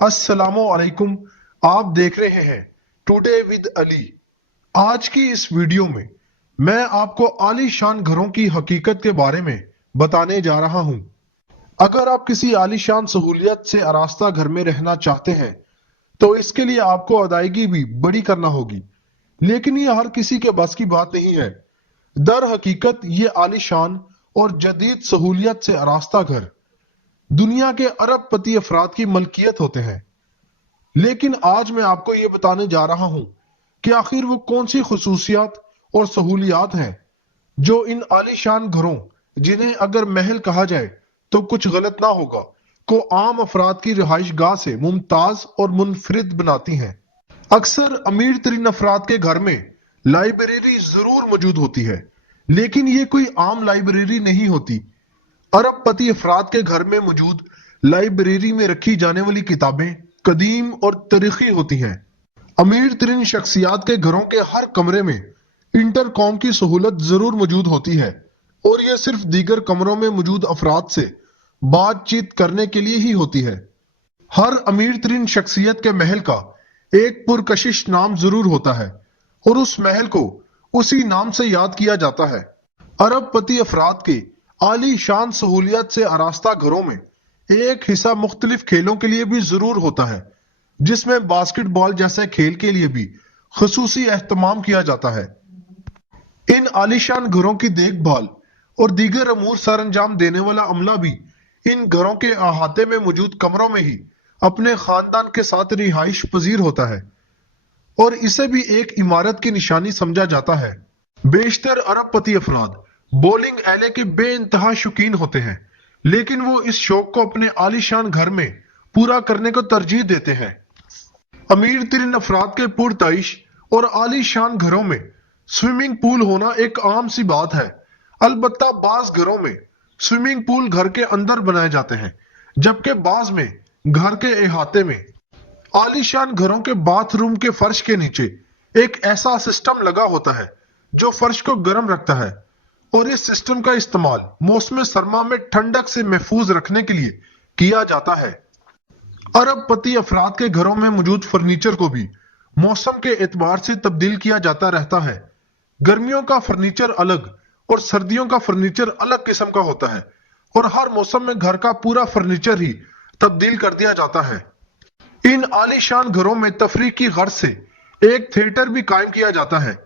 अस्सलामु अलैकुम। आप देख रहे हैं टुडे विद अली। आज की इस वीडियो में मैं आपको आलीशान घरों की हकीकत के बारे में बताने जा रहा हूं। अगर आप किसी आलीशान सहूलियत से आरास्ता घर में रहना चाहते हैं तो इसके लिए आपको अदायगी भी बड़ी करना होगी, लेकिन ये हर किसी के बस की बात नहीं है। दर हकीकत ये आलीशान और जदीद सहूलियत से आरास्ता घर दुनिया के अरबपति अफराद की मलकियत होते हैं। लेकिन आज मैं आपको ये बताने जा रहा हूं कि आखिर वो कौन सी खुसूसियात और सहूलियात हैं जो इन आलीशान घरों, जिन्हें अगर महल कहा जाए तो कुछ गलत ना होगा, को आम अफराद की रिहाइश गाह से मुमताज और मुनफरिद बनाती हैं। अक्सर अमीर तरीन अफराद के घर में लाइब्रेरी जरूर मौजूद होती है, लेकिन ये कोई आम लाइब्रेरी नहीं होती। अरबपति अफराद के घर में मौजूद लाइब्रेरी में रखी जाने वाली किताबें कदीम और तारीखी होती हैं। अमीर तरीन शख्सियात के घरों के हर कमरे में इंटरकॉम की सहूलत जरूर मौजूद होती है, और यह सिर्फ दीगर कमरों में मौजूद अफराद से बातचीत करने के लिए ही होती है। हर अमीर तरीन शख्सियत के महल का एक पुरकशिश नाम जरूर होता है, और उस महल को उसी नाम से याद किया जाता है। अरबपति अफराद के आली शान सहूलियत से आरास्ता घरों में एक हिस्सा मुख्तलिफ खेलों के लिए भी जरूर होता है, जिसमें बास्केटबॉल जैसे खेल के लिए भी खुसूसी एहतमाम किया जाता है। इन आलीशान घरों की देखभाल और दीगर अमूर सर अंजाम देने वाला अमला भी इन घरों के अहाते में मौजूद कमरों में ही अपने खानदान के साथ रिहाइश पजीर होता है, और इसे भी एक इमारत की निशानी समझा जाता है। बेशतर अरबपति अफराद बॉलिंग एले के बेइंतहा शौकीन होते हैं, लेकिन वो इस शौक को अपने आलीशान घर में पूरा करने को तरजीह देते हैं। अमीर तरीन अफराद के पुरताइश और आलीशान घरों में स्विमिंग पूल होना एक आम सी बात है। अलबत्ता बाज घरों में स्विमिंग पूल घर के अंदर बनाए जाते हैं, जबकि बाज में घर के अहाते में। आलीशान घरों के बाथरूम के फर्श के नीचे एक ऐसा सिस्टम लगा होता है जो फर्श को गर्म रखता है, और इस सिस्टम का इस्तेमाल मौसम सरमा में ठंडक से महफूज रखने के लिए किया जाता है। अरबपति अफराद के घरों में मौजूद फर्नीचर को भी मौसम के एतबार से तब्दील किया जाता रहता है। गर्मियों का फर्नीचर अलग और सर्दियों का फर्नीचर अलग किस्म का होता है, और हर मौसम में घर का पूरा फर्नीचर ही तब्दील कर दिया जाता है। इन आलीशान घरों में तफरीह की गर्ज से एक थिएटर भी कायम किया जाता है,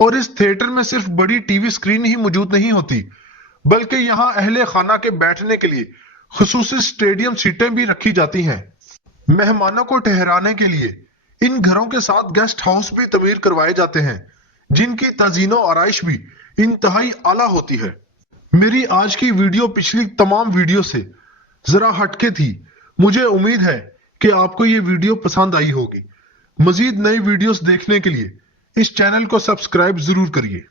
और इस थिएटर में सिर्फ बड़ी टीवी स्क्रीन ही मौजूद नहीं होती, बल्कि यहाँ अहले खाना के बैठने के लिए खुसूसी स्टेडियम सीटें भी रखी जाती हैं। मेहमानों को ठहराने के लिए इन घरों के साथ गेस्ट हाउस भी तमीर करवाए जाते हैं, जिनकी तज़ीनो आराइश भी इंतहाई आला होती है। मेरी आज की वीडियो पिछली तमाम वीडियो से जरा हटके थी। मुझे उम्मीद है कि आपको ये वीडियो पसंद आई होगी। मजीद नई वीडियोस देखने के लिए इस चैनल को सब्सक्राइब जरूर करिए।